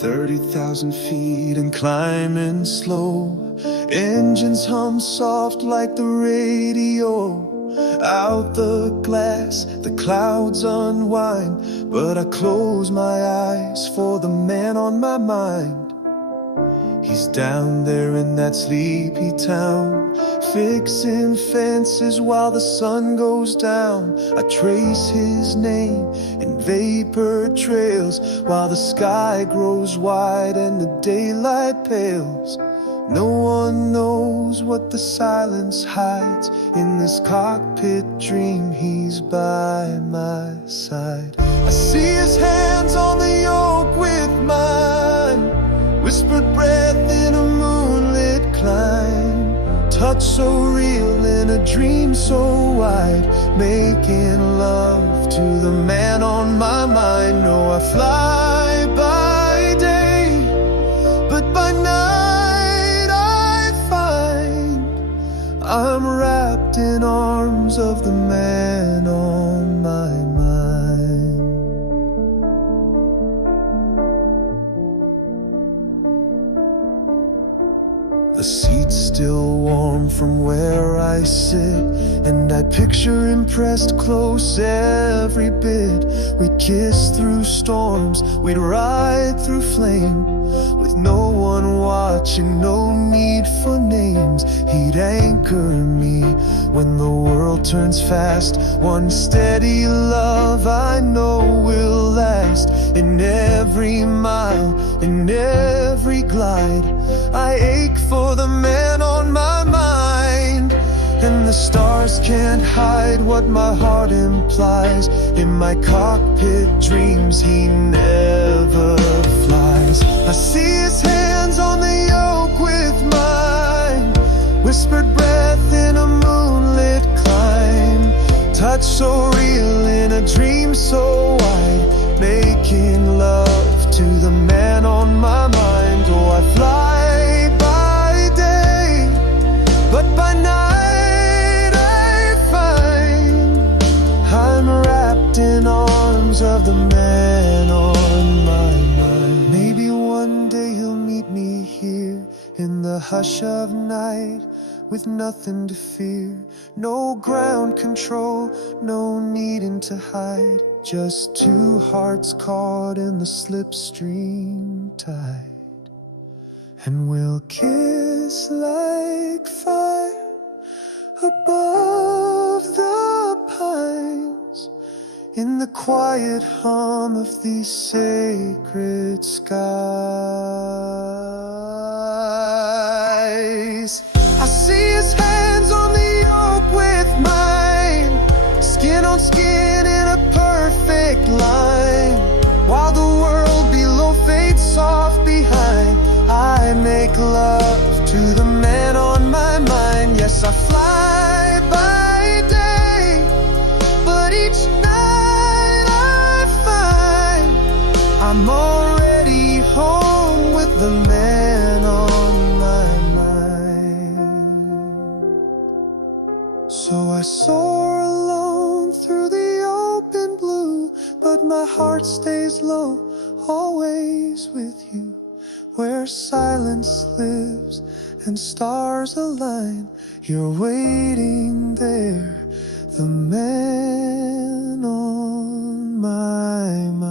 30,000 feet and climbing slow. Engines hum soft like the radio. Out the glass, the clouds unwind, but I close my eyes for the man on my mind. He's down there in that sleepy town, fixing fences while the sun goes down. I trace his name in vapor trails while the sky grows wide and the daylight pales. No one knows what the silence hides. In this cockpit dream, he's by my side. I see his hands on the yoke with mine, whispered breath in a moonlit climb, touch so real in a dream so wide, making love to the man on my mind. No, I fly by day, but by night I find I'm wrapped in arms of the man on my mind. The seat's still warm from where I sit, and I picture him pressed close every bit. We'd kiss through storms, we'd ride through flame, with no one watching, no need for names. He'd anchor me when the world turns fast. One steady love I know will last. In every mile, in every glide, I ache for the man on my mind. And the stars can't hide what my heart implies. In my cockpit dreams, he never flies. I see his hands on the yoke with mine, whispered breath in a moonlit climb, touch so real in a dream so wide, making love to the man on my mind. Oh, I fly by day, but by night I find I'm wrapped in arms of the man on my mind. Maybe one day he'll meet me here in the hush of night, with nothing to fear, no ground control, no needing to hide, just two hearts caught in the slipstream tide. And we'll kiss like fire above the pines, in the quiet hum of these sacred skies. I see his hands on the yoke with mine, skin on skin in a perfect line, while the world below fades soft behind. I make love to the man on my mind. Yes, I fly by day, but each night I find I'm already home with the man on my mind. So I soar alone through the open blue, but my heart stays low, always with you. Where silence lives and stars align, you're waiting there, the man on my mind.